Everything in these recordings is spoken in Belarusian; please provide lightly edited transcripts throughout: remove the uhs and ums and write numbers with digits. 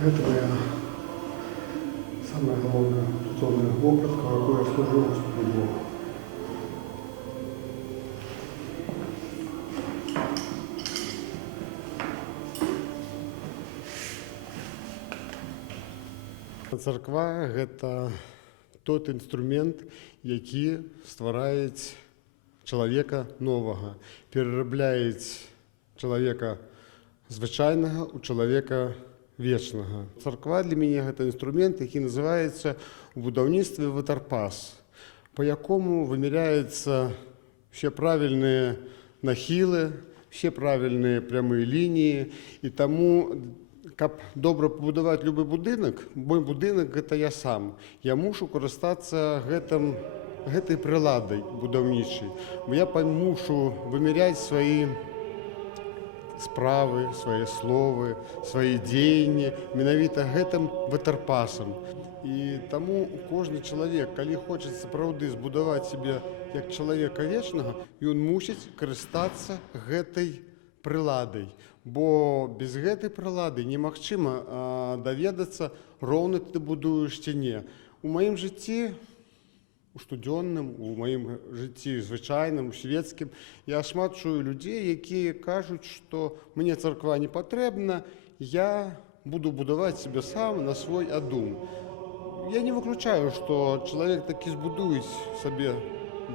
Это моя самая главная духовная вопратка, какую я служу Господу Богу. Царква – гэта тот інструмент, які ствараюць чалавека новага, перарабляюць чалавека звычайнага ў чалавека вечнага. Царква для мяне гэта інструмент, які называецца ў будаўніцтве ватарпас, па якому вымяряюцца все правільныя нахілы, все правільныя прямыя лініі, і таму каб добра пабудаваць любы будынак, мой будынак гэта я сам. Я мушу карыстацца гэтай прыладай будаўнічай. Я мушу вымяряць свае справы, свае словы, свае дзеянні менавіта гэтым ватарпасам. І таму кожны чалавек, калі хоча сапраўды збудаваць сябе як чалавека вечнага, ён мусіць карыстацца гэтай прыладай. Бо без гэтай прылады немагчыма даведацца, роўна ты будуеш ці не. У маім жыцці, у штодзённым, у маім жыцці звычайным, светскім, я шмат чую людзей, якія кажуць, што мне царква не патрэбна, я буду будаваць сябе сам на свой адум. Я не выключаю, што чалавек такі збудуюць сабе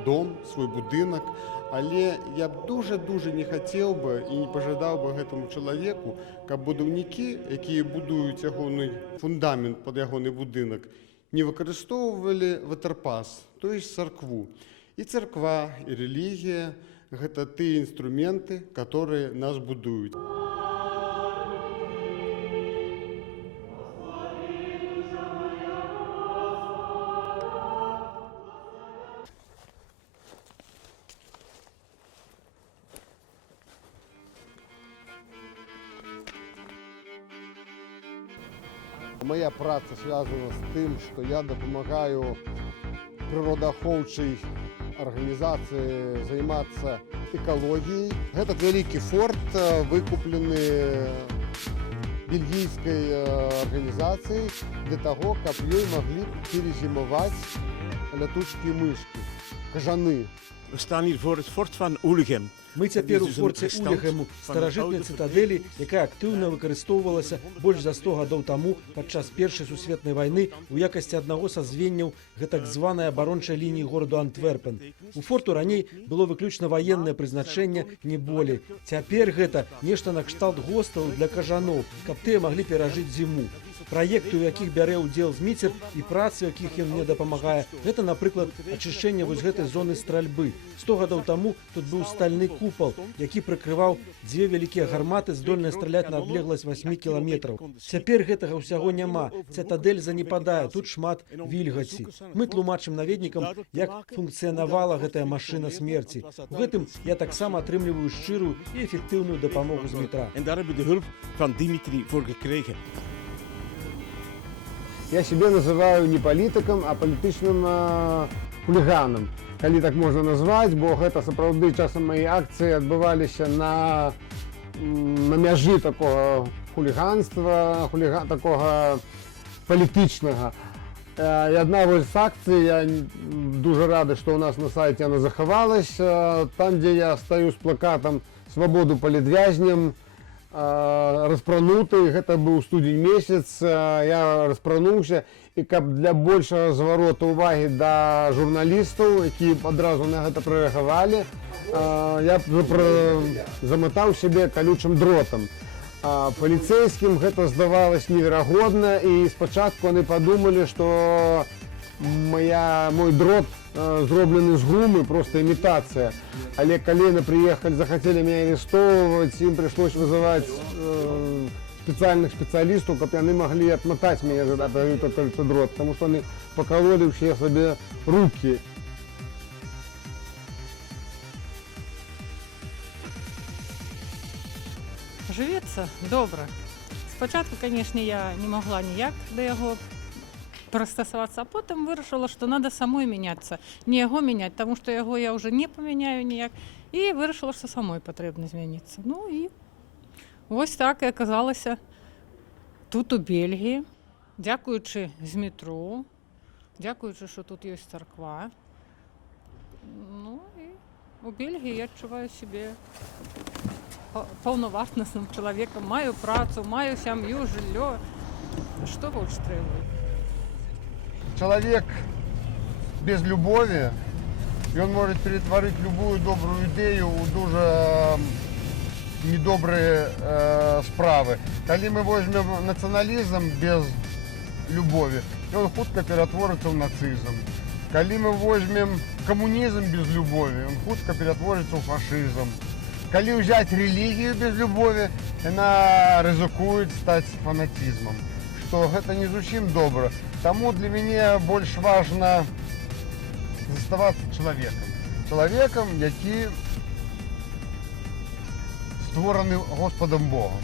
дом, свой будынак, але я б дуже не хацеў бы і не пажадаў бы гэтаму чалавеку, каб будаўнікі, якія будуюць ягоны фундамент пад ягоны будынак, не выкарыстоўвалі ватарпас, то есть царкву. І царква, і рэлігія – гэта тыя інструменты, которые нас будуюць. Моя праца звязана з тым, што я дапамагаю прыродаахоўчай арганізацыі займацца экалогіяй. Гэта вялікі форт, выкуплены бельгійскай арганізацыяй для таго, каб ёй маглі перезімаваць лятучкі мышкі, кажаны. We staan hier voor het fort van Oelegem. Мы цяпер у форце Улегему, старажытнай цытадэлі, якая актыўна выкарыстоўвалася больш за 100 гадоў таму падчас Першай сусветнай вайны у якасці аднаго са звенняў гэтак званай абарончай лініі гораду Антверпен. У форту раней было выключна ваеннае прызначэнне, не болей. Цяпер гэта нешта накшталт гостаў для кажаноў, каб тыя маглі перажыць зіму. Праекты, у якіх бярэ ўдзел Зміцер, і працы, у якіх ён мне дапамагае, гэта, напрыклад, ачышчэнне вось гэтай зоны стральбы. 100 гадоў таму тут быў стальны купал, які прыкрываў дзве вялікія гарматы, здольныя страляць на адлегласць 8 кіламетраў. Цяпер гэтага ўсяго няма, цытадэль занепадае, тут шмат вільгаці. Мы тлумачым наведнікам, як функцыянавала гэтая машына смерці. У гэтым я таксама атрымліваю шчырую і эфектыўную дапамогу з метра. En daar hebben we de hulp van Dimitri voor gekregen. Я себе называю не палітыкам, а палітычным хуліганам, калі так можна назваць, бо гэта сапраўды часам мае акцыі адбываліся на мяжы такога хуліганства, такога палітычнага. І адна з акцый, я дуже рады, што ў нас на сайце яна захавалася, там, дзе я стаю з плакатам «Свабоду палітвязням», распрануты, гэта быў студзень месяц, я распрануўся, і каб для большага звароту ўвагі да журналістаў, які адразу на гэта прарэагавалі, я заматаў сябе калючым дротам. Паліцэйскім гэта здавалася неверагодна, і спачатку яны падумалі, што мой дрот зроблены з гумы, просто імітацыя. Але калі яны прыехалі, захацелі мяне арыштоўваць, ім прыйшлось вызываць спецыяльных спецыялістаў, каб яны маглі адматаць мяне за гэты дрот, таму што яны пакалолі ўсе сабе рукі. Жывецца добра. Спачатку, канешне, я не магла ніяк да яго прыстасавацца, а потым вырашыла, што надо самой мяняцца, не яго мяняць, таму што яго я ўжо не памяняю ніяк, і вырашыла, што самой патрэбна змяніцца. Ну і вось так і аказалася. Тут у Бельгії, дякуючи Змітру, дякуючи, що тут є церква. Ну і у Бельгії я відчуваю себе повновартісним чоловіком, маю працю, маю сім'ю, житло. Що більше треба? Человек без любові, і він може перетворити любую добру ідею у дуже недобрі справи. Коли ми візьмемо націоналізм без любові, він хутко перетвориться в нацизм. Коли ми візьмемо комунізм без любові, він хутко перетвориться в фашизм. Коли взяти релігію без любові, вона ризикує стати фанатизмом. Що це не зовсім добре. Тому для мене більш важливо залишатися чоловіком. Чоловіком, який створений Господом Богом.